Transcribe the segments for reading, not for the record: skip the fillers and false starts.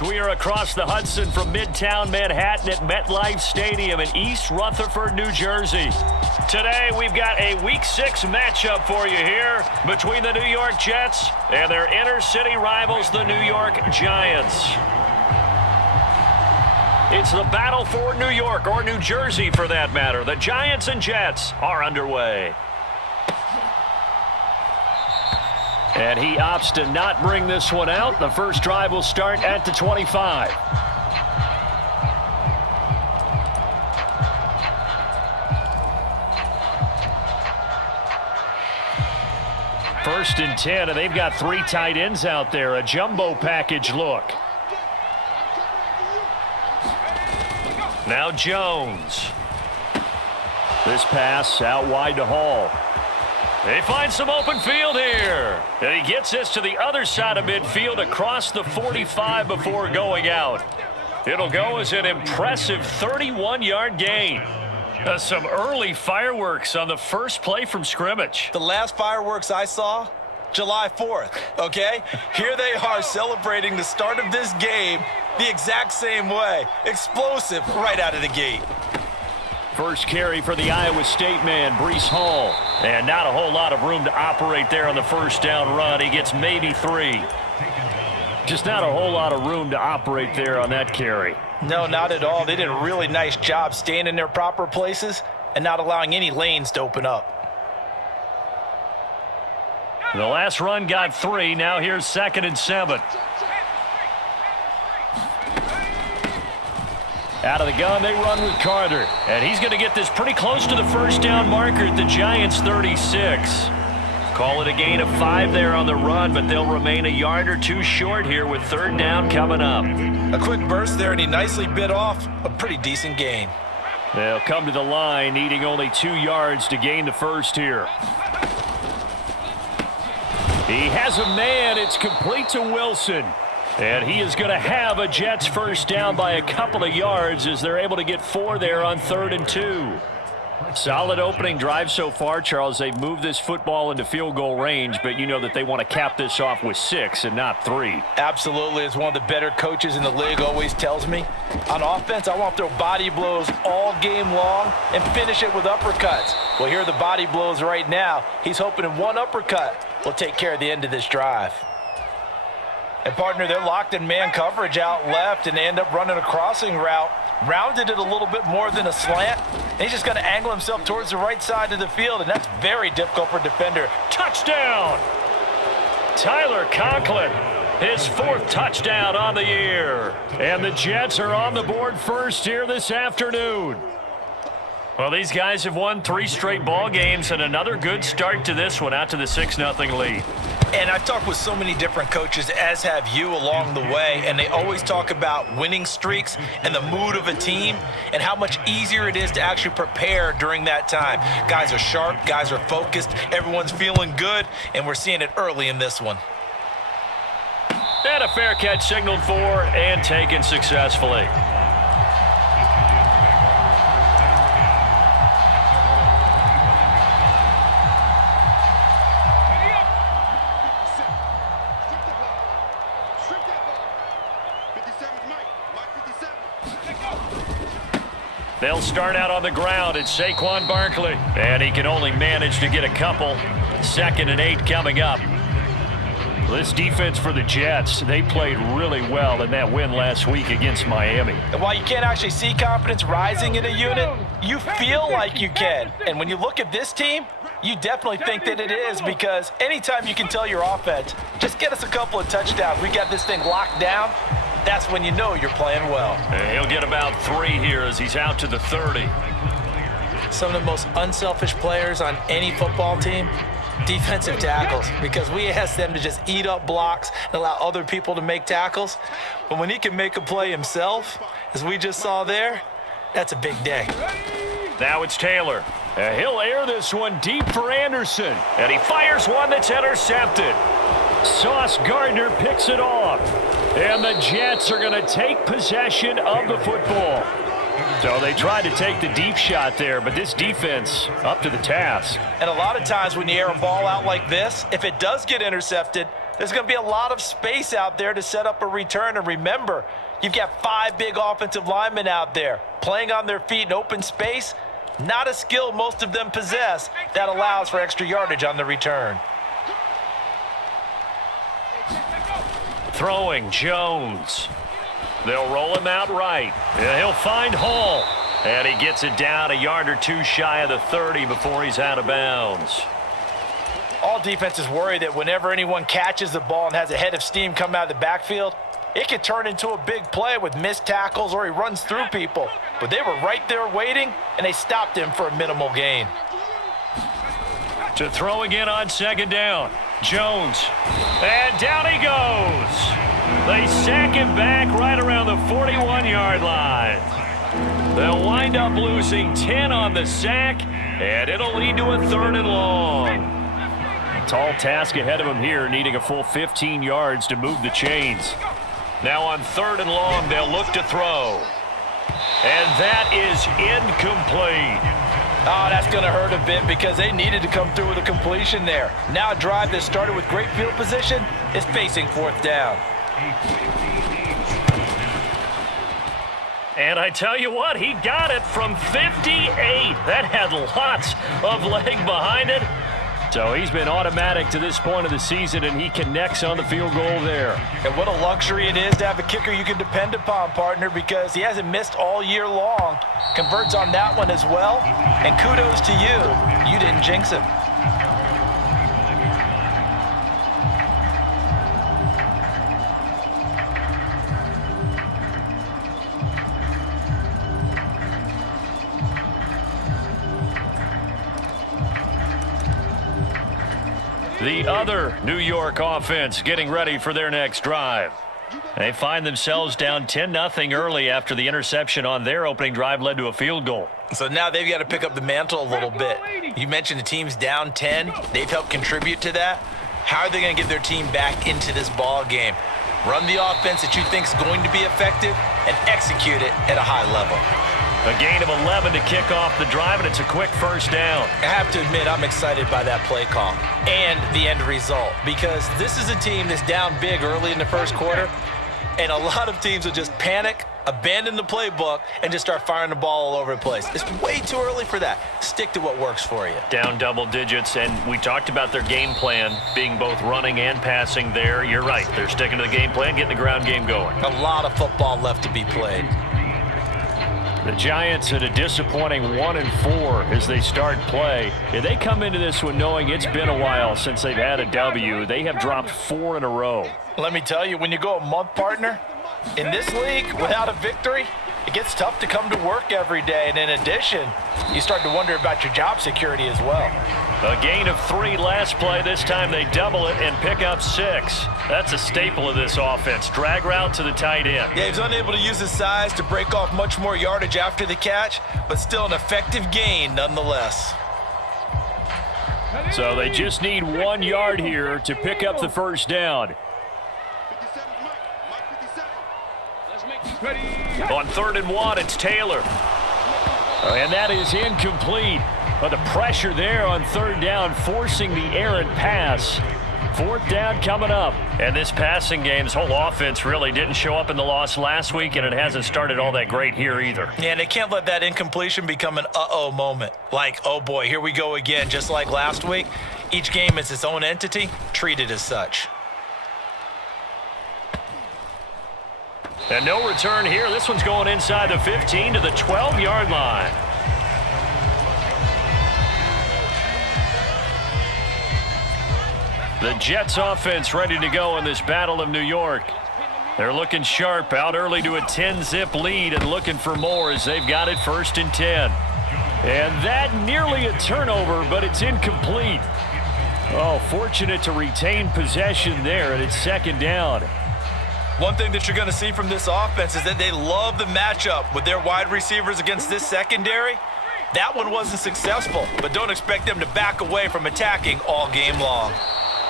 We are across the Hudson from Midtown Manhattan at MetLife Stadium in East Rutherford, New Jersey. Today, we've got a Week 6 matchup for you here between the New York Jets and their inner-city rivals, the New York Giants. It's the battle for New York, or New Jersey for that matter. The Giants and Jets are underway. And he opts to not bring this one out. The first drive will start at the 25. First and 10, and they've got 3 tight ends out there. A jumbo package look. Now Jones. This pass out wide to Hall. They find some open field here. And he gets this to the other side of midfield across the 45 before going out. It'll go as an impressive 31-yard gain. Some early fireworks on the first play from scrimmage. The last fireworks I saw, July 4th, okay? Here they are celebrating the start of this game the exact same way. Explosive right out of the gate. First carry for the Iowa State man, Breece Hall. And not a whole lot of room to operate there on the first down run. He gets maybe 3. Just not a whole lot of room to operate there on that carry. No, not at all. They did a really nice job staying in their proper places and not allowing any lanes to open up. The last run got 3. Now here's 2nd and 7. Out of the gun, they run with Carter. And he's going to get this pretty close to the first down marker at the Giants' 36. Call it a gain of 5 there on the run, but they'll remain a yard or 2 short here with 3rd down coming up. A quick burst there, and he nicely bit off a pretty decent gain. They'll come to the line, needing only 2 yards to gain the first here. He has a man. It's complete to Wilson. And he is going to have a Jets first down by a couple of yards as they're able to get 4 there on 3rd and 2. Solid opening drive so far, Charles. They've moved this football into field goal range, but you know that they want to cap this off with 6 and not 3. Absolutely. As one of the better coaches in the league always tells me, on offense, I want to throw body blows all game long and finish it with uppercuts. Well, here are the body blows right now. He's hoping in one uppercut will take care of the end of this drive. And, partner, they're locked in man coverage out left, and they end up running a crossing route. Rounded it a little bit more than a slant. And he's just going to angle himself towards the right side of the field, and that's very difficult for a defender. Touchdown! Tyler Conklin, his 4th touchdown on the year. And the Jets are on the board first here this afternoon. Well, these guys have won 3 straight ball games, and another good start to this one out to the 6-0 lead. And I've talked with so many different coaches, as have you, along the way, and they always talk about winning streaks and the mood of a team and how much easier it is to actually prepare during that time. Guys are sharp, guys are focused, everyone's feeling good, and we're seeing it early in this one. And a fair catch signaled for and taken successfully. They'll start out on the ground. It's Saquon Barkley. And he can only manage to get a couple. 2nd and 8 coming up. This defense for the Jets, they played really well in that win last week against Miami. And while you can't actually see confidence rising in a unit, you feel like you can. And when you look at this team, you definitely think that it is, because anytime you can tell your offense, just get us a couple of touchdowns, we got this thing locked down, that's when you know you're playing well. And he'll get about 3 here as he's out to the 30. Some of the most unselfish players on any football team, defensive tackles, because we ask them to just eat up blocks and allow other people to make tackles. But when he can make a play himself, as we just saw there, that's a big day. Now it's Taylor. He'll air this one deep for Anderson. And he fires one that's intercepted. Sauce Gardner picks it off. And the Jets are going to take possession of the football. So they tried to take the deep shot there, but this defense up to the task. And a lot of times when you air a ball out like this, if it does get intercepted, There's going to be a lot of space out there to set up a return. And remember, you've got 5 big offensive linemen out there playing on their feet in open space. Not a skill most of them possess that allows for extra yardage on the return. Throwing Jones. They'll roll him out right. And he'll find Hall. And he gets it down a yard or two shy of the 30 before he's out of bounds. All defenses worry that whenever anyone catches the ball and has a head of steam come out of the backfield, it could turn into a big play with missed tackles or he runs through people. But they were right there waiting, and they stopped him for a minimal gain. To throw again on second down. Jones. And down he goes. They sack him back right around the 41-yard line. They'll wind up losing 10 on the sack, and it'll lead to a 3rd and long. Tall task ahead of him here, needing a full 15 yards to move the chains. Now on 3rd and long, they'll look to throw. And that is incomplete. Oh, that's going to hurt a bit because they needed to come through with a completion there. Now a drive that started with great field position is facing 4th down. And I tell you what, he got it from 58. That had lots of leg behind it. So he's been automatic to this point of the season, and he connects on the field goal there. And what a luxury it is to have a kicker you can depend upon, partner, because he hasn't missed all year long. Converts on that one as well. And kudos to you. You didn't jinx him. The other New York offense getting ready for their next drive. They find themselves down 10-0 early after the interception on their opening drive led to a field goal. So now they've got to pick up the mantle a little bit. You mentioned the team's down 10. They've helped contribute to that. How are they going to get their team back into this ball game? Run the offense that you think is going to be effective and execute it at a high level. A gain of 11 to kick off the drive, and it's a quick 1st down. I have to admit, I'm excited by that play call and the end result because this is a team that's down big early in the 1st quarter, and a lot of teams will just panic, abandon the playbook, and just start firing the ball all over the place. It's way too early for that. Stick to what works for you. Down double digits, and we talked about their game plan being both running and passing there. You're right. They're sticking to the game plan, getting the ground game going. A lot of football left to be played. The Giants at a disappointing 1-4 as they start play. If they come into this one knowing it's been a while since they've had a W, they have dropped 4 in a row. Let me tell you, when you go a month, partner, in this league without a victory, it gets tough to come to work every day. And in addition, you start to wonder about your job security as well. A gain of 3 last play. This time they double it and pick up 6. That's a staple of this offense. Drag route to the tight end. Yeah, he's unable to use his size to break off much more yardage after the catch, but still an effective gain nonetheless. So they just need 1 yard here to pick up the 1st down. On 3rd and 1, it's Taylor. And that is incomplete. But the pressure there on 3rd down, forcing the errant pass. 4th down coming up. And this passing game's whole offense really didn't show up in the loss last week, and it hasn't started all that great here either. Yeah, and they can't let that incompletion become an uh-oh moment. Like, oh boy, here we go again, just like last week. Each game is its own entity, treated as such. And no return here. This one's going inside the 15 to the 12-yard line. The Jets offense ready to go in this Battle of New York. They're looking sharp, out early to a 10-zip lead and looking for more as they've got it 1st and 10. And that nearly a turnover, but it's incomplete. Oh, fortunate to retain possession there, and it's 2nd down. One thing that you're going to see from this offense is that they love the matchup with their wide receivers against this secondary. That one wasn't successful, but don't expect them to back away from attacking all game long.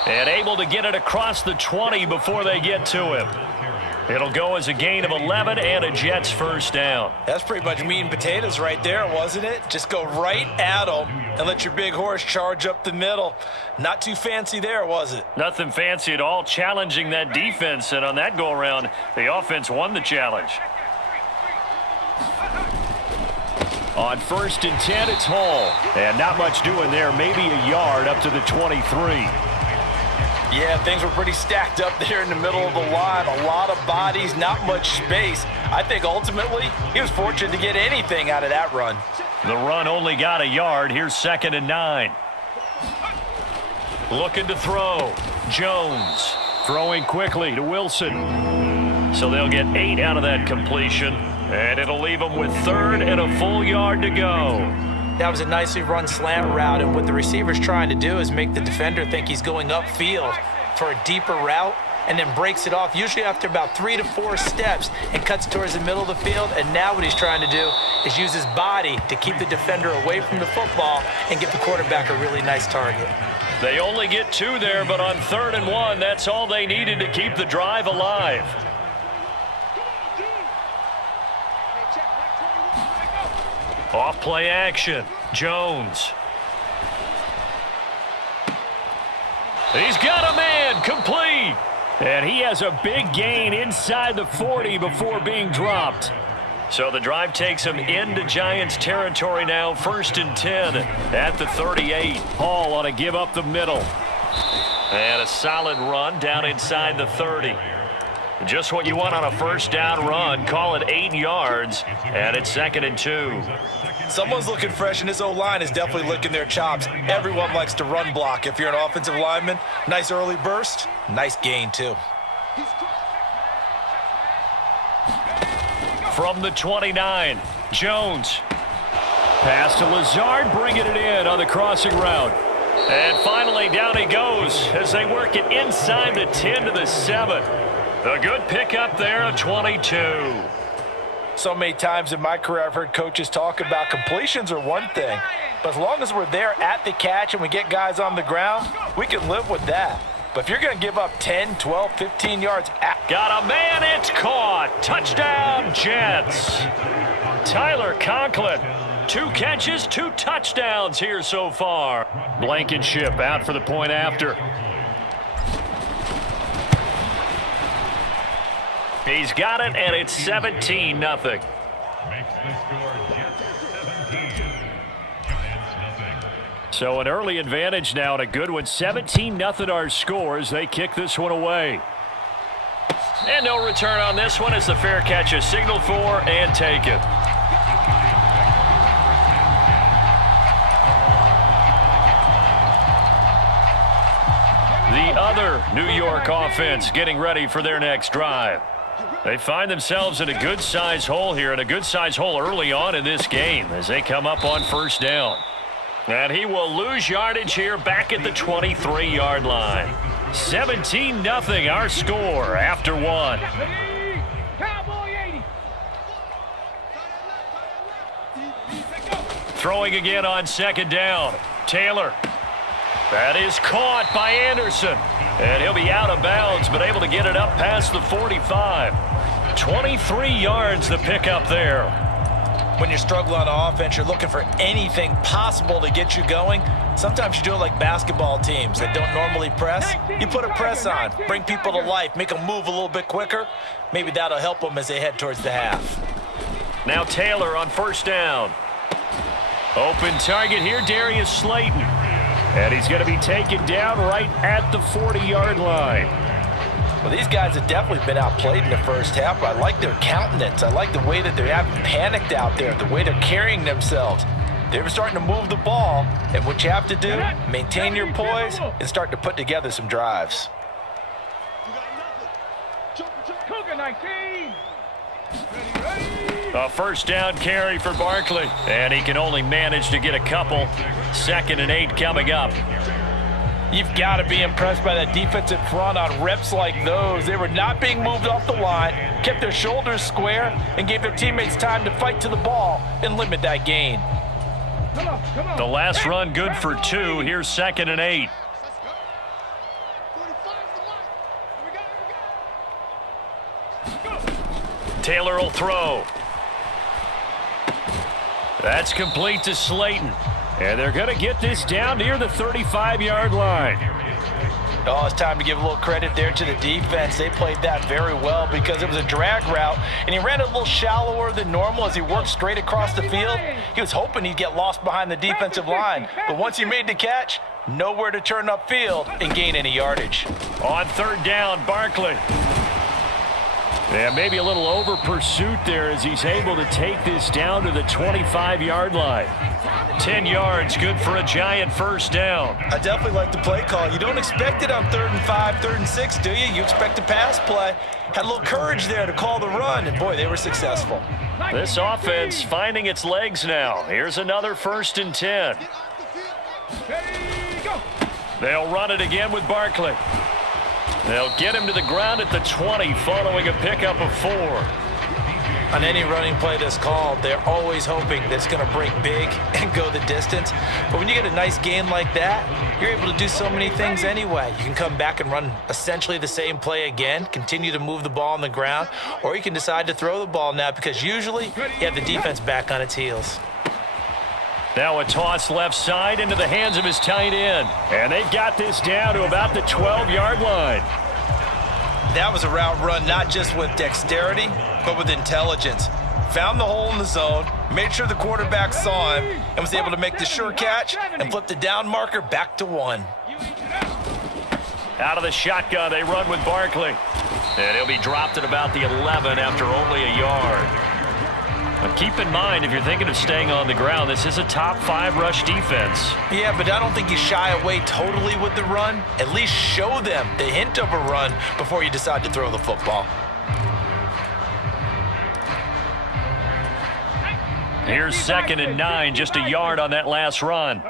And able to get it across the 20 before they get to him. It'll go as a gain of 11 and a Jets first down. That's pretty much meat and potatoes right there, wasn't it? Just go right at them and let your big horse charge up the middle. Not too fancy there, was it? Nothing fancy at all, challenging that defense, and on that go-around, the offense won the challenge. On 1st and 10, it's Hall. And not much doing there, maybe a yard up to the 23. Yeah, things were pretty stacked up there in the middle of the line. A lot of bodies, not much space. I think ultimately he was fortunate to get anything out of that run. The run only got a yard. Here's 2nd and 9. Looking to throw. Jones throwing quickly to Wilson. So they'll get 8 out of that completion. And it'll leave them with 3rd and a full yard to go. That was a nicely run slant route, and what the receiver's trying to do is make the defender think he's going upfield for a deeper route and then breaks it off, usually after about 3 to 4 steps, and cuts towards the middle of the field. And now what he's trying to do is use his body to keep the defender away from the football and give the quarterback a really nice target. They only get 2 there, but on 3rd and 1, that's all they needed to keep the drive alive. Off play action. Jones. He's got a man. Complete. And he has a big gain inside the 40 before being dropped. So the drive takes him into Giants territory now. 1st and 10 at the 38. Hall on a give up the middle. And a solid run down inside the 30. Just what you want on a first down run. Call it 8 yards. And it's 2nd and 2. Someone's looking fresh, and this O-line is definitely licking their chops. Everyone likes to run block. If you're an offensive lineman, nice early burst, nice gain too. From the 29, Jones. Pass to Lazard, bringing it in on the crossing route. And finally down he goes as they work it inside the 10 to the 7. A good pickup there, a 22. So many times in my career I've heard coaches talk about completions are one thing, but as long as we're there at the catch and we get guys on the ground, we can live with that. But if you're going to give up 10, 12, 15 yards... Got a man, it's caught. Touchdown, Jets. Tyler Conklin, 2 catches, 2 touchdowns here so far. Blankenship out for the point after. He's got it, and it's 17-0. So an early advantage now and a good one. 17-0 our scores. They kick this one away. And no return on this one as the fair catch is signaled for and taken. The other New York offense getting ready for their next drive. They find themselves in a good-sized hole here, and a good-sized hole early on in this game as they come up on 1st down. And he will lose yardage here back at the 23-yard line. 17-0 our score after 1. Throwing again on 2nd down. Taylor. That is caught by Anderson. And he'll be out of bounds, but able to get it up past the 45. 23 yards the pickup there. When you're struggling on offense, you're looking for anything possible to get you going. Sometimes you do it like basketball teams that don't normally press. You put a press on, bring people to life, make them move a little bit quicker. Maybe that'll help them as they head towards the half. Now Taylor on 1st down. Open target here, Darius Slayton. And he's going to be taken down right at the 40-yard line. Well, these guys have definitely been outplayed in the first half, but I like their countenance. I like the way that they haven't panicked out there, the way they're carrying themselves. They're starting to move the ball, and what you have to do, maintain your poise and start to put together some drives. A 1st down carry for Barkley, and he can only manage to get a couple. 2nd and 8 coming up. You've got to be impressed by that defensive front on reps like those. They were not being moved off the line, kept their shoulders square, and gave their teammates time to fight to the ball and limit that gain. The last run good for 2. Here's 2nd and 8. Taylor will throw. That's complete to Slayton. And they're going to get this down near the 35-yard line. Oh, it's time to give a little credit there to the defense. They played that very well because it was a drag route, and he ran a little shallower than normal as he worked straight across the field. He was hoping he'd get lost behind the defensive line, but once he made the catch, nowhere to turn upfield and gain any yardage. On third down, Barkley. Yeah, maybe a little over pursuit there as he's able to take this down to the 25-yard line. 10 yards, good for a giant first down. I definitely like the play call. You don't expect it on 3rd and 5, 3rd and 6, do you? You expect a pass play. Had a little courage there to call the run, and boy, they were successful. This offense finding its legs now. Here's another 1st and 10. They'll run it again with Barkley. They'll get him to the ground at the 20 following a pickup of 4. On any running play that's called, they're always hoping that it's going to break big and go the distance. But when you get a nice gain like that, you're able to do so many things anyway. You can come back and run essentially the same play again, continue to move the ball on the ground, or you can decide to throw the ball now because usually you have the defense back on its heels. Now a toss left side into the hands of his tight end. And they've got this down to about the 12-yard line. That was a route run not just with dexterity, but with intelligence. Found the hole in the zone, made sure the quarterback saw him, and was able to make the sure catch and flip the down marker back to 1. Out of the shotgun, they run with Barkley. And he'll be dropped at about the 11 after only a yard. But keep in mind, if you're thinking of staying on the ground, this is a top 5 rush defense. Yeah, but I don't think you shy away totally with the run. At least show them the hint of a run before you decide to throw the football. Here's 2nd and 9, just a yard on that last run.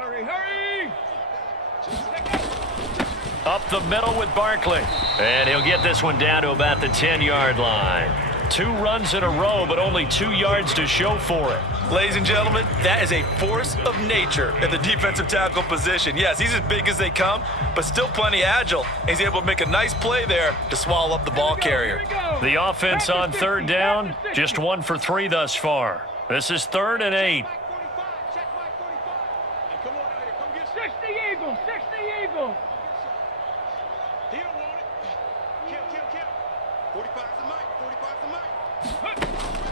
Up the middle with Barkley. And he'll get this one down to about the 10-yard line. 2 runs in a row, but only 2 yards to show for it. Ladies and gentlemen, that is a force of nature in the defensive tackle position. Yes, he's as big as they come, but still plenty agile. He's able to make a nice play there to swallow up the ball carrier. The offense on 3rd down, just 1 for 3 thus far. This is 3rd and 8.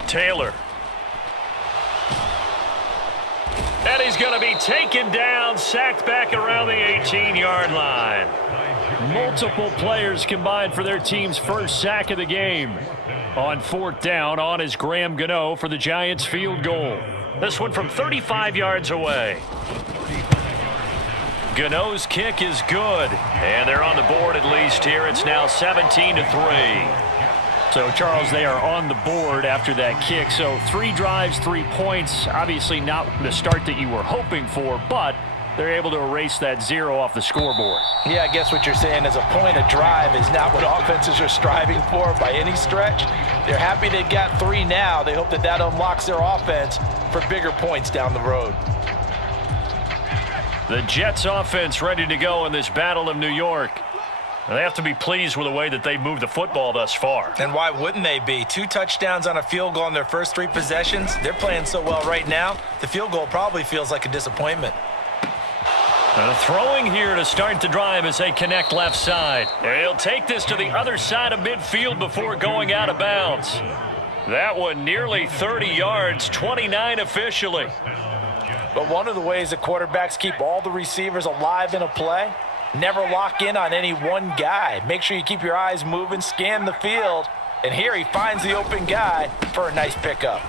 Taylor. And he's going to be taken down, sacked back around the 18-yard line. Multiple players combined for their team's first sack of the game. On 4th down, on is Graham Gano for the Giants field goal. This one from 35 yards away. Gano's kick is good, and they're on the board at least here. It's now 17-3. So, Charles, they are on the board after that kick. So, 3 drives, 3 points. Obviously not the start that you were hoping for, but they're able to erase that 0 off the scoreboard. Yeah, I guess what you're saying is a point of drive is not what offenses are striving for by any stretch. They're happy they got 3 now. They hope that that unlocks their offense for bigger points down the road. The Jets offense ready to go in this Battle of New York. They have to be pleased with the way that they've moved the football thus far. And why wouldn't they be? 2 touchdowns on a field goal in their first 3 possessions. They're playing so well right now, the field goal probably feels like a disappointment. Throwing here to start the drive as they connect left side. He'll take this to the other side of midfield before going out of bounds. That one nearly 30 yards, 29 officially. But one of the ways that quarterbacks keep all the receivers alive in a play, never lock in on any one guy. Make sure you keep your eyes moving, scan the field, and here he finds the open guy for a nice pickup.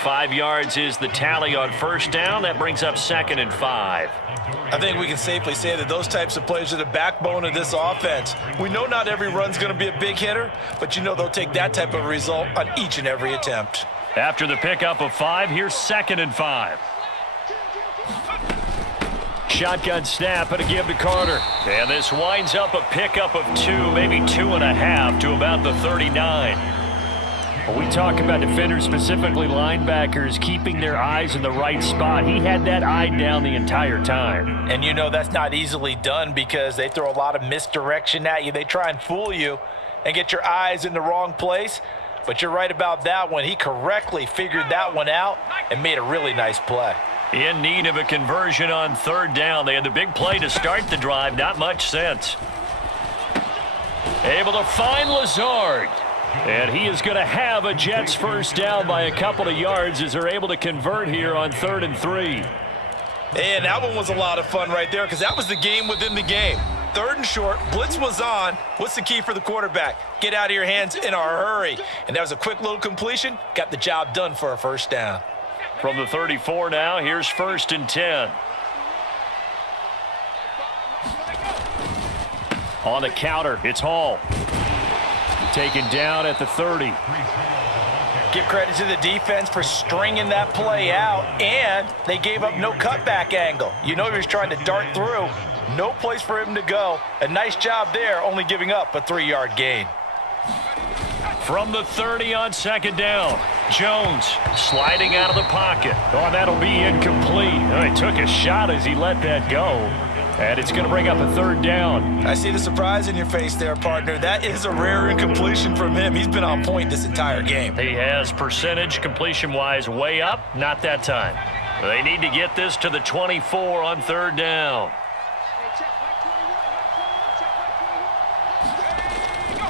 5 yards is the tally on 1st down. That brings up 2nd and 5. I think we can safely say that those types of plays are the backbone of this offense. We know not every run's going to be a big hitter, but you know they'll take that type of result on each and every attempt. After the pickup of 5, here's 2nd and 5. Shotgun snap and a give to Carter. And this winds up a pickup of 2, maybe 2.5 to about the 39. When we talk about defenders, specifically linebackers, keeping their eyes in the right spot, he had that eye down the entire time. And you know that's not easily done because they throw a lot of misdirection at you. They try and fool you. and get your eyes in the wrong place. But you're right about that one. He correctly figured that one out and made a really nice play. In need of a conversion on third down. They had the big play to start the drive. Not much sense. Able to find Lazard. And he is going to have a Jets first down by a couple of yards as they're able to convert here on 3rd and 3. And that one was a lot of fun right there because that was the game within the game. 3rd and short, blitz was on. What's the key for the quarterback? Get out of your hands in a hurry. And that was a quick little completion. Got the job done for a first down. From the 34 now, here's 1st and 10. On the counter, it's Hall. Taken down at the 30. Give credit to the defense for stringing that play out, and they gave up no cutback angle. You know he was trying to dart through. No place for him to go. A nice job there, only giving up a 3-yard gain. From the 30 on 2nd down, Jones sliding out of the pocket. Oh, that'll be incomplete. Oh, he took a shot as he let that go. And it's going to bring up a 3rd down. I see the surprise in your face there, partner. That is a rare incompletion from him. He's been on point this entire game. He has percentage completion-wise way up. Not that time. They need to get this to the 24 on 3rd down.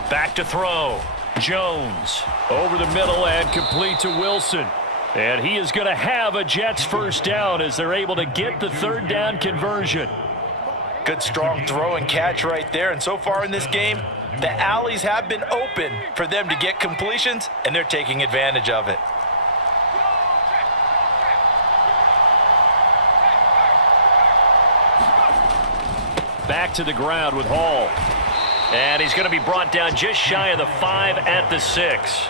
Back to throw. Jones over the middle and complete to Wilson. And he is going to have a Jets first down as they're able to get the 3rd down conversion. Good strong throw and catch right there. And so far in this game, the alleys have been open for them to get completions, and they're taking advantage of it. Back to the ground with Hall. And he's going to be brought down just shy of the 5 at the 6.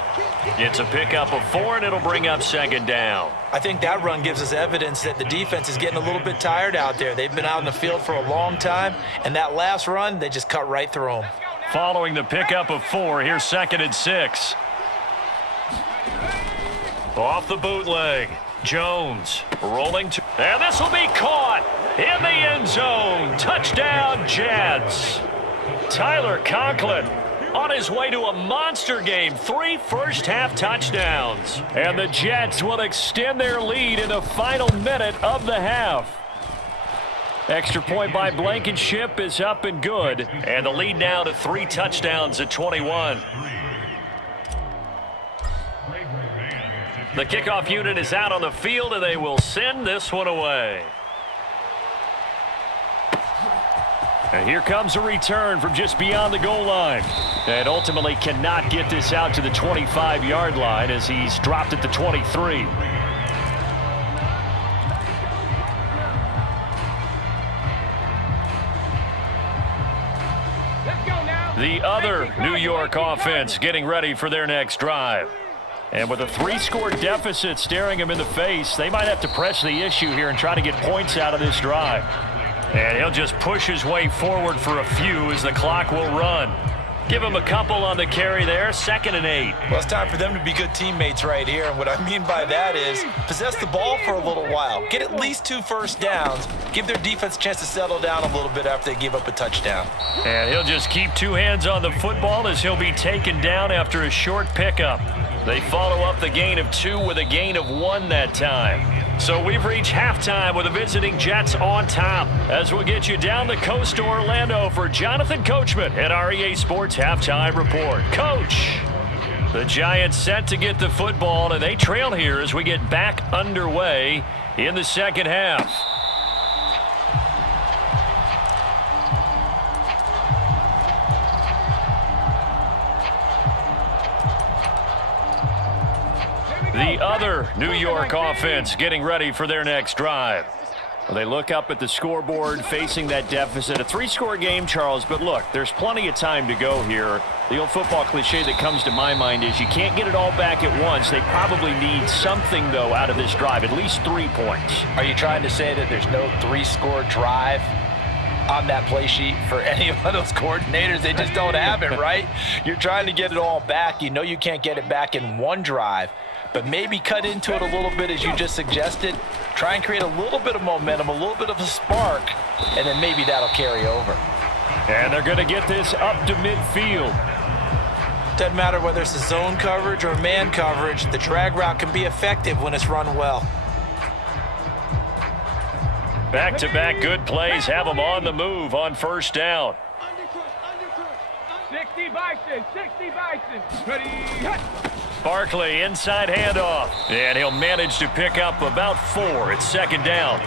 It's a pickup of 4, and it'll bring up 2nd down. I think that run gives us evidence that the defense is getting a little bit tired out there. They've been out in the field for a long time, and that last run, they just cut right through them. Following the pickup of 4, here's 2nd and 6. Off the bootleg. Jones rolling to, and this will be caught in the end zone. Touchdown, Jets. Tyler Conklin on his way to a monster game. 3 first-half touchdowns. And the Jets will extend their lead in the final minute of the half. Extra point by Blankenship is up and good. And the lead now to 3 touchdowns at 21. The kickoff unit is out on the field, and they will send this one away. And here comes a return from just beyond the goal line. And ultimately cannot get this out to the 25-yard line as he's dropped at the 23. The other New York offense getting ready for their next drive. And with a 3-score deficit staring him in the face, they might have to press the issue here and try to get points out of this drive. And he'll just push his way forward for a few as the clock will run. Give him a couple on the carry there, 2nd and 8. Well, it's time for them to be good teammates right here. And what I mean by that is possess the ball for a little while. Get at least 2 first downs. Give their defense a chance to settle down a little bit after they give up a touchdown. And he'll just keep 2 hands on the football as he'll be taken down after a short pickup. They follow up the gain of 2 with a gain of 1 that time. So we've reached halftime with the visiting Jets on top. As we'll get you down the coast to Orlando for Jonathan Coachman at our EA Sports Halftime Report. Coach, the Giants set to get the football, and they trail here as we get back underway in the second half. The other New York offense getting ready for their next drive. Well, they look up at the scoreboard facing that deficit. A 3-score game, Charles, but look, there's plenty of time to go here. The old football cliche that comes to my mind is you can't get it all back at once. They probably need something, though, out of this drive, at least 3 points. Are you trying to say that there's no 3-score drive on that play sheet for any of those coordinators? They just don't have it, right? You're trying to get it all back. You know you can't get it back in one drive. But maybe cut into it a little bit as you just suggested. Try and create a little bit of momentum, a little bit of a spark, and then maybe that'll carry over. And they're going to get this up to midfield. Doesn't matter whether it's a zone coverage or man coverage, the drag route can be effective when it's run well. Back-to-back good plays have them on the move on first down. 60 Bison, 60 Bison. Ready, hit. Barkley, inside handoff. And he'll manage to pick up about 4 at second down.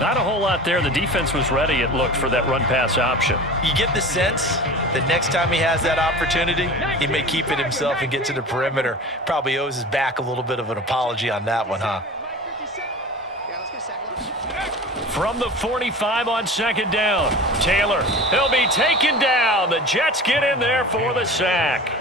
Not a whole lot there. The defense was ready, it looked, for that run-pass option. You get the sense that next time he has that opportunity, he may keep it himself and get to the perimeter. Probably owes his back a little bit of an apology on that one, huh? From the 45 on second down, Taylor. He'll be taken down. The Jets get in there for the sack.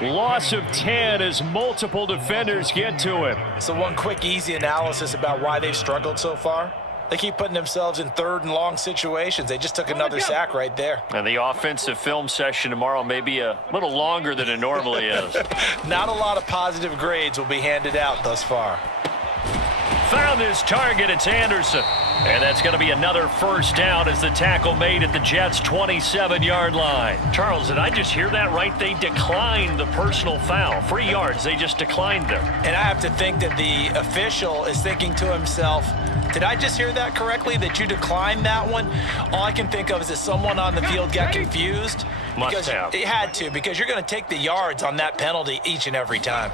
Loss of 10 as multiple defenders get to him. So one quick, easy analysis about why they've struggled so far. They keep putting themselves in third and long situations. They just took another sack right there. And the offensive film session tomorrow may be a little longer than it normally is. Not a lot of positive grades will be handed out thus far. Found his target. It's Anderson. And that's going to be another first down as the tackle made at the Jets' 27-yard line. Charles, did I just hear that right? They declined the personal foul. 3 yards. They just declined them. And I have to think that the official is thinking to himself, did I just hear that correctly, that you declined that one? All I can think of is that someone on the field got confused. Must have. They had to, because you're going to take the yards on that penalty each and every time.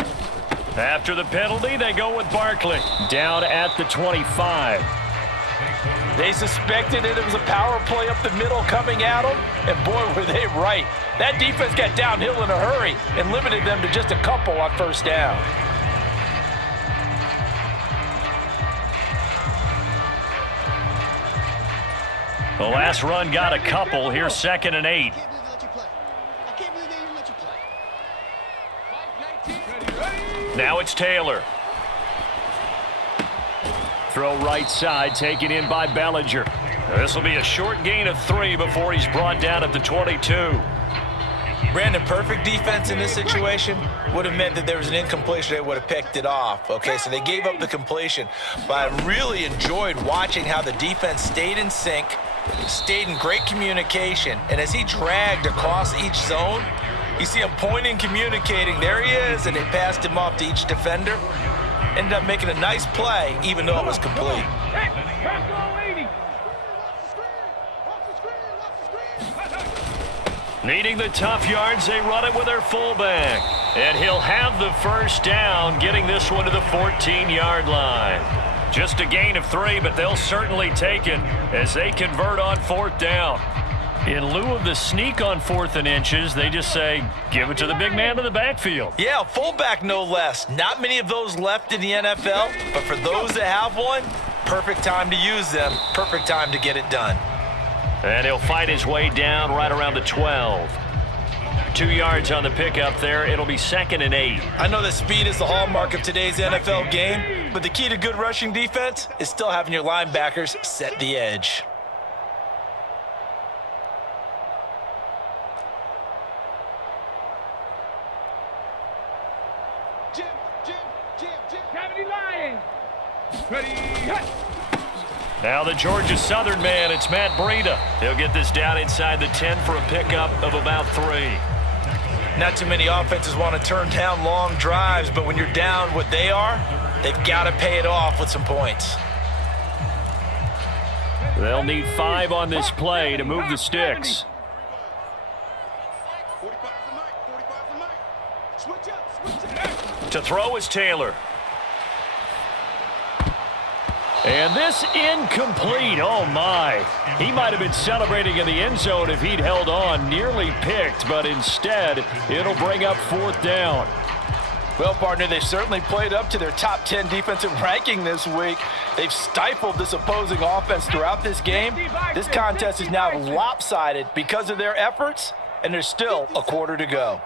After the penalty, they go with Barkley. Down at the 25. They suspected that it was a power play up the middle coming at them, and boy, were they right. That defense got downhill in a hurry and limited them to just a couple on first down. The last run got a couple. Here's 2nd and 8. Now it's Taylor. Throw right side, taken in by Bellinger. This will be a short gain of 3 before he's brought down at the 22. Brandon, perfect defense in this situation would have meant that there was an incompletion. They would have picked it off. Okay, so they gave up the completion. But I really enjoyed watching how the defense stayed in sync, stayed in great communication, and as he dragged across each zone, you see him pointing, communicating. There he is, and they passed him off to each defender. Ended up making a nice play, even though it was complete. Needing the tough yards, they run it with their fullback. And he'll have the first down, getting this one to the 14-yard line. Just a gain of 3, but they'll certainly take it as they convert on 4th down. In lieu of the sneak on 4th and inches, they just say, give it to the big man in the backfield. Yeah, fullback no less. Not many of those left in the NFL, but for those that have one, perfect time to use them, perfect time to get it done. And he'll fight his way down right around the 12. 2 yards on the pickup there. It'll be 2nd and 8. I know that speed is the hallmark of today's NFL game, but the key to good rushing defense is still having your linebackers set the edge. Now the Georgia Southern man, it's Matt Breida. He'll get this down inside the 10 for a pickup of about 3. Not too many offenses want to turn down long drives, but when you're down what they are, they've got to pay it off with some points. They'll need 5 on this play to move the sticks. To throw is Taylor. And this incomplete. Oh, my. He might have been celebrating in the end zone if he'd held on. Nearly picked, but instead, it'll bring up 4th down. Well, partner, they've certainly played up to their top 10 defensive ranking this week. They've stifled this opposing offense throughout this game. This contest is now lopsided because of their efforts, and there's still a quarter to go.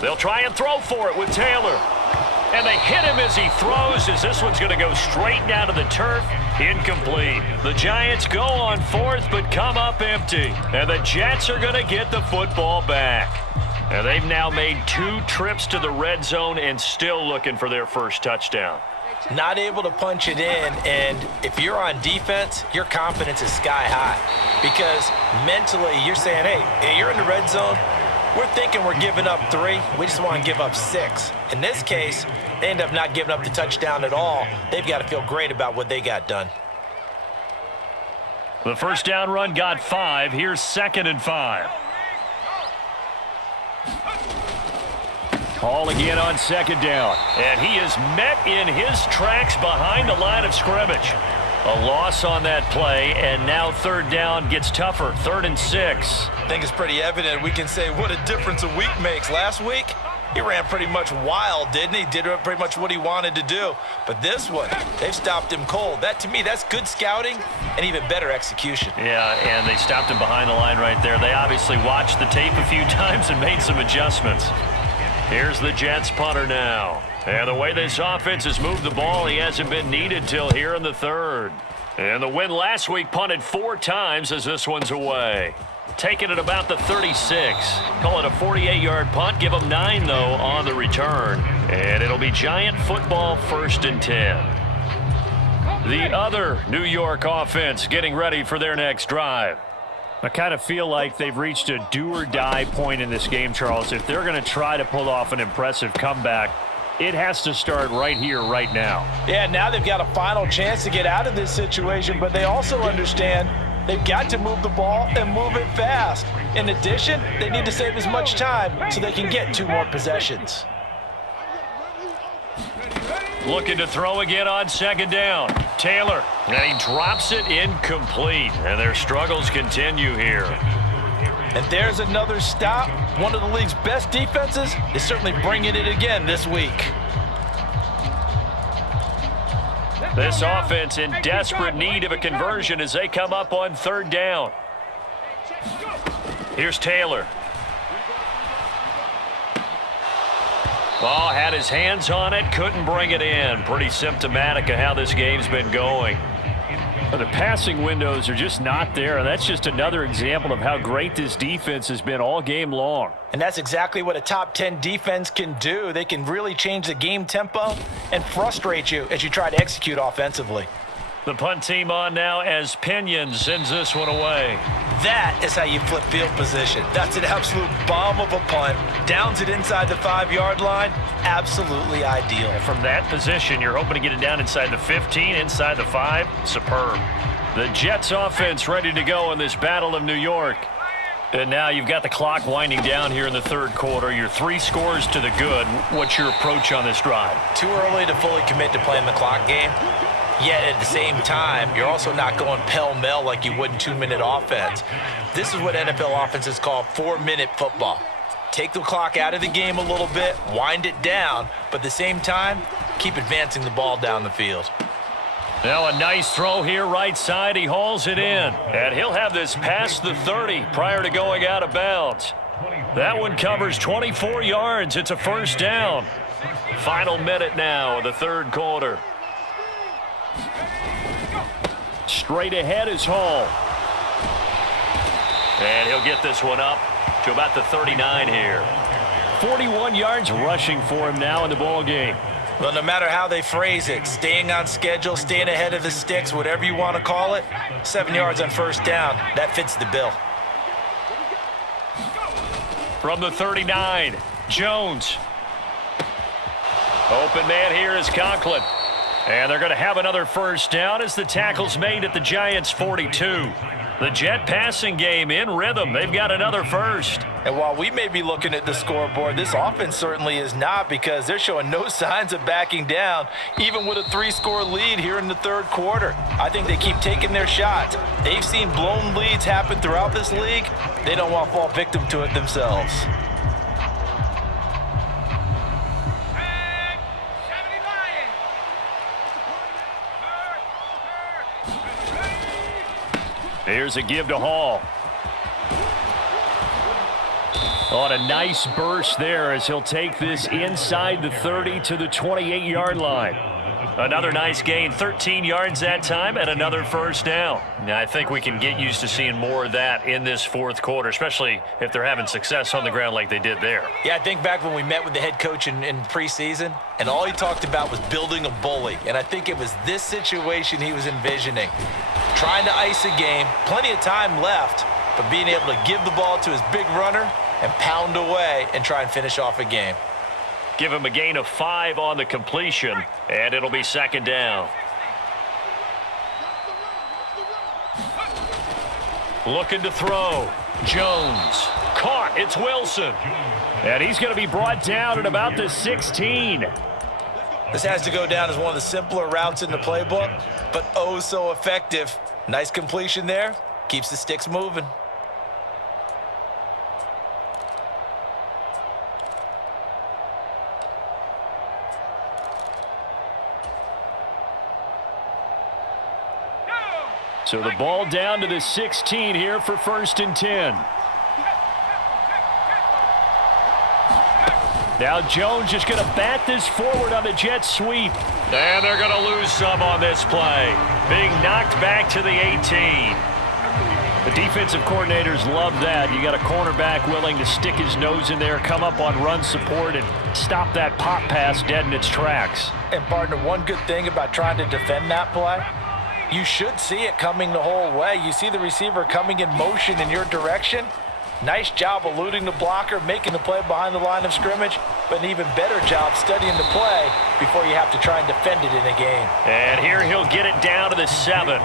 They'll try and throw for it with Taylor. And they hit him as he throws, as this one's going to go straight down to the turf. Incomplete. The Giants go on 4th, but come up empty. And the Jets are going to get the football back. And they've now made 2 trips to the red zone and still looking for their first touchdown. not able to punch it in, and if you're on defense, your confidence is sky high because mentally you're saying, hey, you're in the red zone. We're thinking we're giving up 3. We just want to give up 6. In this case, they end up not giving up the touchdown at all. They've got to feel great about what they got done. The first down run got 5. Here's 2nd and 5. Call again on 2nd down. And he is met in his tracks behind the line of scrimmage. A loss on that play, and now 3rd down gets tougher. 3rd and 6. I think it's pretty evident. We can say what a difference a week makes. Last week, he ran pretty much wild, didn't he? Did pretty much what he wanted to do. But this one, they've stopped him cold. That, to me, that's good scouting and even better execution. Yeah, and they stopped him behind the line right there. They obviously watched the tape a few times and made some adjustments. Here's the Jets punter now. And the way this offense has moved the ball, he hasn't been needed till here in the 3rd. And the win last week punted 4 times as this one's away. Taking it about the 36. Call it a 48-yard punt. Give them 9, though, on the return. And it'll be Giant football 1st and 10. The other New York offense getting ready for their next drive. I kind of feel like they've reached a do-or-die point in this game, Charles. If they're going to try to pull off an impressive comeback, it has to start right here, right now. Yeah, now they've got a final chance to get out of this situation, but they also understand they've got to move the ball and move it fast. In addition, they need to save as much time so they can get 2 more possessions. Looking to throw again on 2nd down. Taylor, and he drops it incomplete. And their struggles continue here. And there's another stop. One of the league's best defenses is certainly bringing it again this week. This offense in desperate need of a conversion as they come up on 3rd down. Here's Taylor. Ball had his hands on it, couldn't bring it in. Pretty symptomatic of how this game's been going. The passing windows are just not there, and that's just another example of how great this defense has been all game long. And that's exactly what a top 10 defense can do. They can really change the game tempo and frustrate you as you try to execute offensively. The punt team on now as Pinion sends this one away. That is how you flip field position. That's an absolute bomb of a punt. Downs it inside the 5-yard line. Absolutely ideal. From that position, you're hoping to get it down inside the 15, inside the 5. Superb. The Jets offense ready to go in this Battle of New York. And now you've got the clock winding down here in the 3rd quarter. You're 3 scores to the good. What's your approach on this drive? Too early to fully commit to playing the clock game. Yet at the same time, you're also not going pell-mell like you would in 2-minute offense. This is what NFL offenses call 4-minute football. Take the clock out of the game a little bit, wind it down, but at the same time, keep advancing the ball down the field. Now a nice throw here right side. He hauls it in. And he'll have this past the 30 prior to going out of bounds. That one covers 24 yards. It's a 1st down. Final minute now of the 3rd quarter. Straight ahead is Hall. And he'll get this one up to about the 39 here. 41 yards rushing for him now in the ball game. Well, no matter how they phrase it, staying on schedule, staying ahead of the sticks, whatever you want to call it, 7 yards on 1st down, that fits the bill. From the 39, Jones. Open man here is Conklin. And they're going to have another 1st down as the tackle's made at the Giants' 42. The Jet passing game in rhythm. They've got another 1st. And while we may be looking at the scoreboard, this offense certainly is not because they're showing no signs of backing down, even with a 3-score lead here in the 3rd quarter. I think they keep taking their shots. They've seen blown leads happen throughout this league. They don't want to fall victim to it themselves. Here's a give to Hall. On a nice burst there as he'll take this inside the 30 to the 28-yard line. Another nice gain, 13 yards that time, and another first down. Now, I think we can get used to seeing more of that in this fourth quarter, especially if they're having success on the ground like they did there. Yeah, I think back when we met with the head coach in preseason, and all he talked about was building a bully. And I think it was this situation he was envisioning. Trying to ice a game, plenty of time left, but being able to give the ball to his big runner and pound away and try and finish off a game. Give him a gain of 5 on the completion, and it'll be second down. Looking to throw. Jones. Caught. It's Wilson. And he's going to be brought down at about the 16. This has to go down as one of the simpler routes in the playbook, but oh so effective. Nice completion there. Keeps the sticks moving. So the ball down to the 16 here for 1st and 10. Now Jones just going to bat this forward on the jet sweep. And they're going to lose some on this play. Being knocked back to the 18. The defensive coordinators love that. You got a cornerback willing to stick his nose in there, come up on run support, and stop that pop pass dead in its tracks. And partner, one good thing about trying to defend that play, you should see it coming the whole way. You see the receiver coming in motion in your direction. Nice job eluding the blocker, making the play behind the line of scrimmage, but an even better job studying the play before you have to try and defend it in a game. And here he'll get it down to the 7.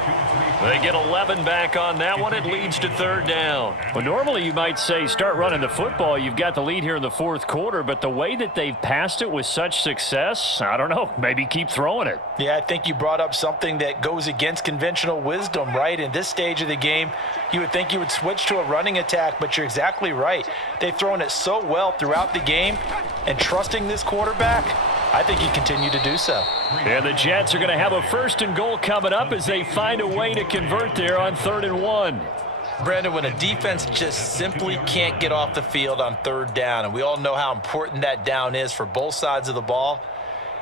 They get 11 back on that one. It leads to 3rd down. Well, normally you might say start running the football. You've got the lead here in the 4th quarter, but the way that they've passed it with such success, I don't know, maybe keep throwing it. Yeah, I think you brought up something that goes against conventional wisdom, right? In this stage of the game, you would think you would switch to a running attack, but you're exactly right. They've thrown it so well throughout the game, and trusting this quarterback, I think he continue to do so. And the Jets are going to have a 1st and goal coming up as they find a way to convert there on 3rd and 1. Brandon, when a defense just simply can't get off the field on 3rd down, and we all know how important that down is for both sides of the ball,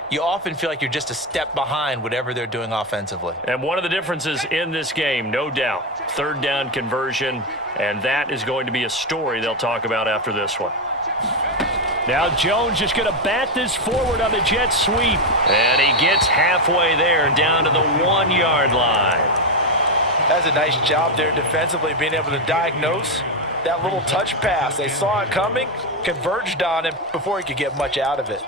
you often feel like you're just a step behind whatever they're doing offensively. And one of the differences in this game, no doubt, 3rd down conversion, and that is going to be a story they'll talk about after this one. Now Jones just going to bat this forward on the jet sweep. And he gets halfway there down to the 1-yard line. That's a nice job there defensively, being able to diagnose that little touch pass. They saw it coming, converged on him before he could get much out of it.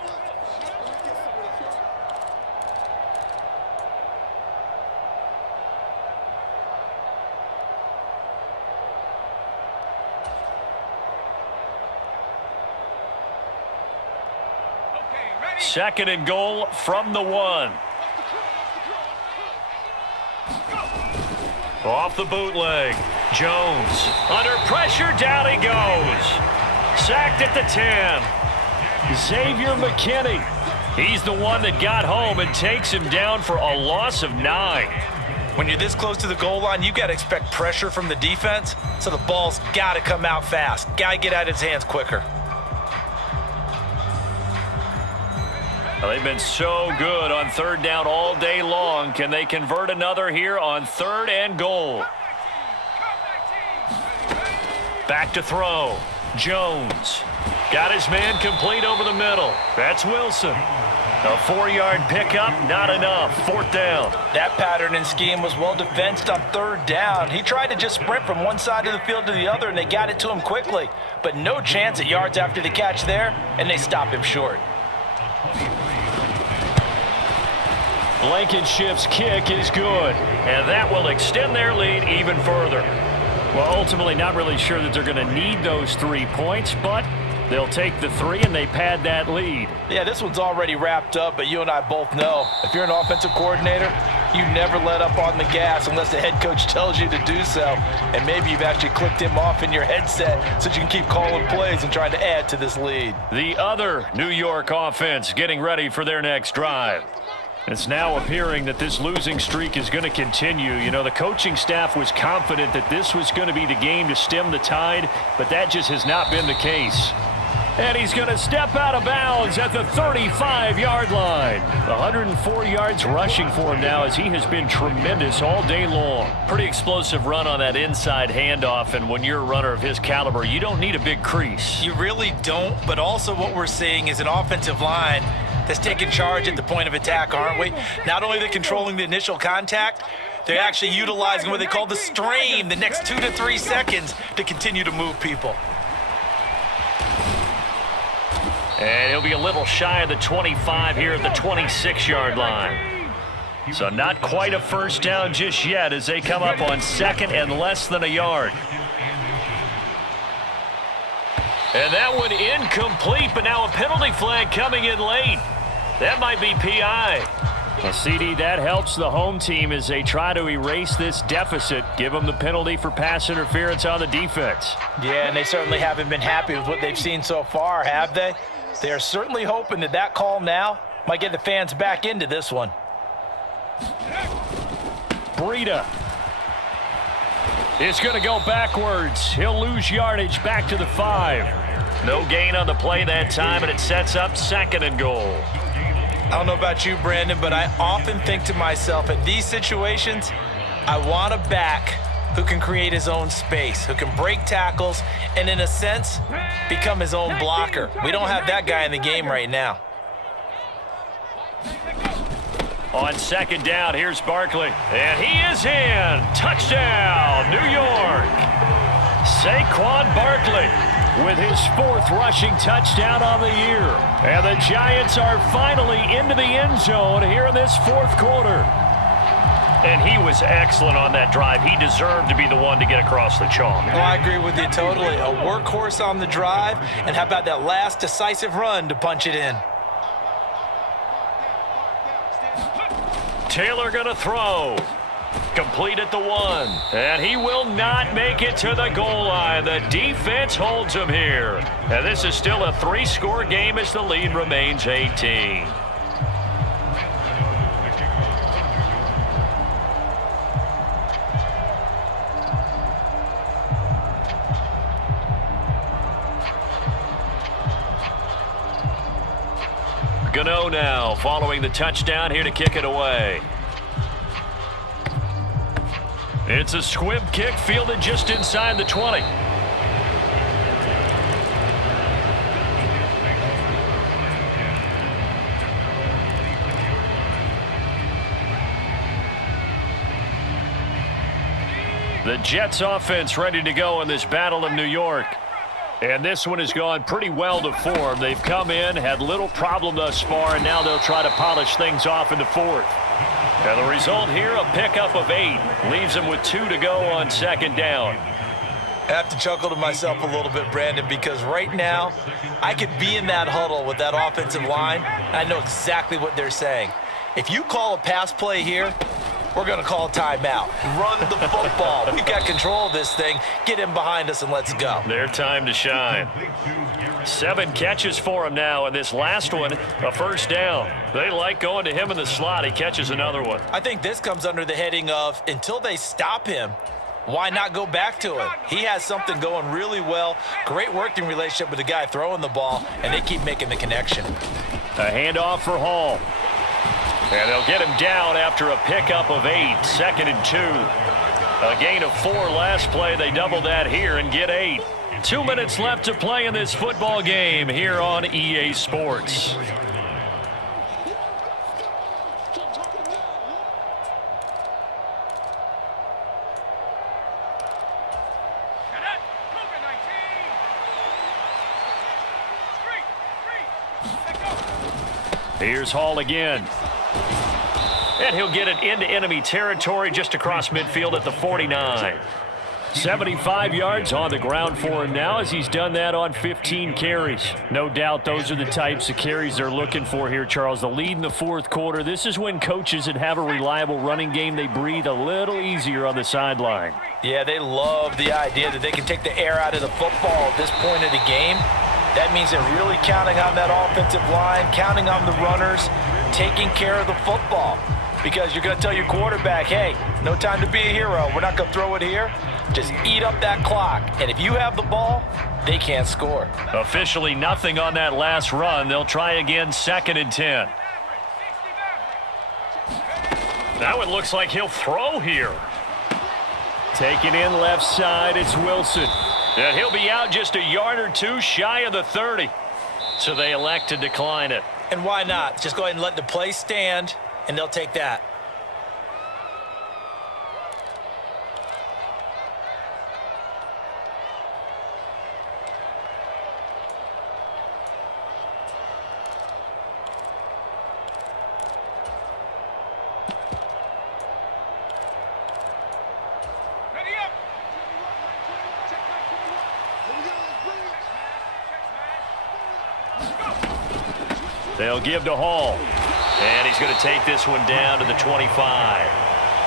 Second and goal from the 1. Off the bootleg. Jones under pressure. Down he goes. Sacked at the 10. Xavier McKinney. He's the one that got home and takes him down for a loss of 9. When you're this close to the goal line, you've got to expect pressure from the defense, so the ball's got to come out fast. Got to get out of his hands quicker. Well, they've been so good on 3rd down all day long. Can they convert another here on 3rd and goal? Back to throw. Jones. Got his man complete over the middle. That's Wilson. A 4-yard pickup, not enough. 4th down. That pattern and scheme was well defensed on 3rd down. He tried to just sprint from one side of the field to the other, and they got it to him quickly. But no chance at yards after the catch there, and they stop him short. Blankenship's kick is good, and that will extend their lead even further. Well, ultimately, not really sure that they're going to need those 3 points, but they'll take the 3 and they pad that lead. Yeah, this one's already wrapped up, but you and I both know if you're an offensive coordinator, you never let up on the gas unless the head coach tells you to do so. And maybe you've actually clicked him off in your headset so you can keep calling plays and trying to add to this lead. The other New York offense getting ready for their next drive. It's now appearing that this losing streak is going to continue. You know, the coaching staff was confident that this was going to be the game to stem the tide, but that just has not been the case. And he's going to step out of bounds at the 35-yard line. 104 yards rushing for him now as he has been tremendous all day long. Pretty explosive run on that inside handoff, and when you're a runner of his caliber, you don't need a big crease. You really don't, but also what we're seeing is an offensive line that's taking charge at the point of attack, aren't we? Not only are they controlling the initial contact, they're actually utilizing what they call the strain the next 2 to 3 seconds to continue to move people. And he'll be a little shy of the 25 here at the 26-yard line. So not quite a first down just yet as they come up on second and less than a yard. And that one incomplete, but now a penalty flag coming in late. That might be PI. Well, CD, that helps the home team as they try to erase this deficit, give them the penalty for pass interference on the defense. Yeah, and they certainly haven't been happy with what they've seen so far, have they? They are certainly hoping that that call now might get the fans back into this one. Breida is going to go backwards. He'll lose yardage back to the 5. No gain on the play that time, and it sets up second and goal. I don't know about you, Brandon, but I often think to myself, in these situations, I want a back who can create his own space, who can break tackles, and in a sense, become his own blocker. We don't have that guy in the game right now. On second down, here's Barkley. And he is in. Touchdown, New York. Saquon Barkley with his 4th rushing touchdown on the year. And the Giants are finally into the end zone here in this 4th quarter. And he was excellent on that drive. He deserved to be the one to get across the chalk. Oh, I agree with you totally. A workhorse on the drive, and how about that last decisive run to punch it in? Taylor going to throw. Complete at the 1. And he will not make it to the goal line. The defense holds him here. And this is still a 3-score game as the lead remains 18. Gano now following the touchdown here to kick it away. It's a squib kick fielded just inside the 20. The Jets offense ready to go in this battle of New York. And this one has gone pretty well to form. They've come in, had little problem thus far, and now they'll try to polish things off in the 4th. And the result here, a pickup of 8. Leaves them with 2 to go on second down. I have to chuckle to myself a little bit, Brandon, because right now I could be in that huddle with that offensive line, and I know exactly what they're saying. If you call a pass play here, we're going to call a timeout. Run the football. We've got control of this thing. Get him behind us and let's go. Their time to shine. 7 catches for him now, and this last one, a first down. They like going to him in the slot. He catches another one. I think this comes under the heading of, until they stop him, why not go back to him? He has something going really well. Great working relationship with the guy throwing the ball, and they keep making the connection. A handoff for Hall. And they'll get him down after a pickup of 8, second and 2. A gain of 4 last play. They double that here and get 8. 2 minutes left to play in this football game here on EA Sports. Here's Hall again. And he'll get it into enemy territory just across midfield at the 49. 75 yards on the ground for him now as he's done that on 15 carries. No doubt those are the types of carries they're looking for here, Charles. The lead in the 4th quarter. This is when coaches that have a reliable running game, they breathe a little easier on the sideline. Yeah, they love the idea that they can take the air out of the football at this point of the game. That means they're really counting on that offensive line, counting on the runners, taking care of the football. Because you're going to tell your quarterback, hey, no time to be a hero. We're not going to throw it here. Just eat up that clock. And if you have the ball, they can't score. Officially nothing on that last run. They'll try again, 2nd and 10. Now it looks like he'll throw here. Taking in left side, it's Wilson. And he'll be out just a yard or two shy of the 30. So they elect to decline it. And why not? Just go ahead and let the play stand, and they'll take that. They'll give to Hall. And he's going to take this one down to the 25.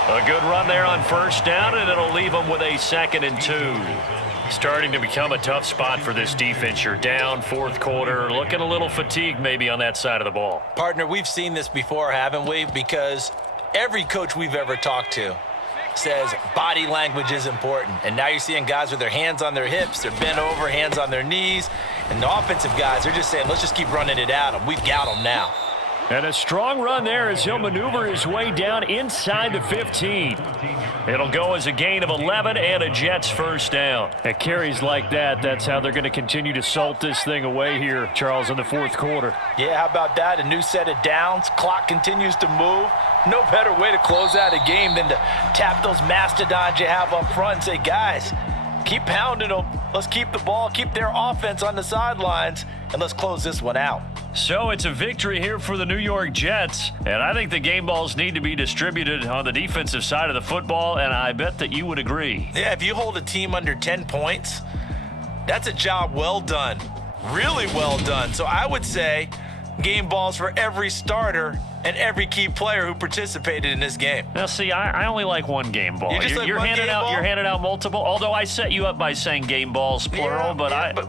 A good run there on 1st down, and it'll leave them with a 2nd and 2. Starting to become a tough spot for this defense. You're down 4th quarter, looking a little fatigued maybe on that side of the ball. Partner, we've seen this before, haven't we? Because every coach we've ever talked to says body language is important. And now you're seeing guys with their hands on their hips, they're bent over, hands on their knees. And the offensive guys, they're just saying, let's just keep running it at them. We've got them now. And a strong run there as he'll maneuver his way down inside the 15. It'll go as a gain of 11 and a Jets 1st down. At carries like that, that's how they're going to continue to salt this thing away here, Charles, in the 4th quarter. Yeah, how about that? A new set of downs. Clock continues to move. No better way to close out a game than to tap those mastodons you have up front and say, guys, keep pounding them. Let's keep the ball, keep their offense on the sidelines, and let's close this one out. So it's a victory here for the New York Jets, and I think the game balls need to be distributed on the defensive side of the football, and I bet that you would agree. Yeah, if you hold a team under 10 points, that's a job well done, really well done. So I would say game balls for every starter and every key player who participated in this game. Now, see, I only like one game ball. You just like you're one handing game out, ball? You're handing out multiple, although I set you up by saying game balls, plural, Yeah, but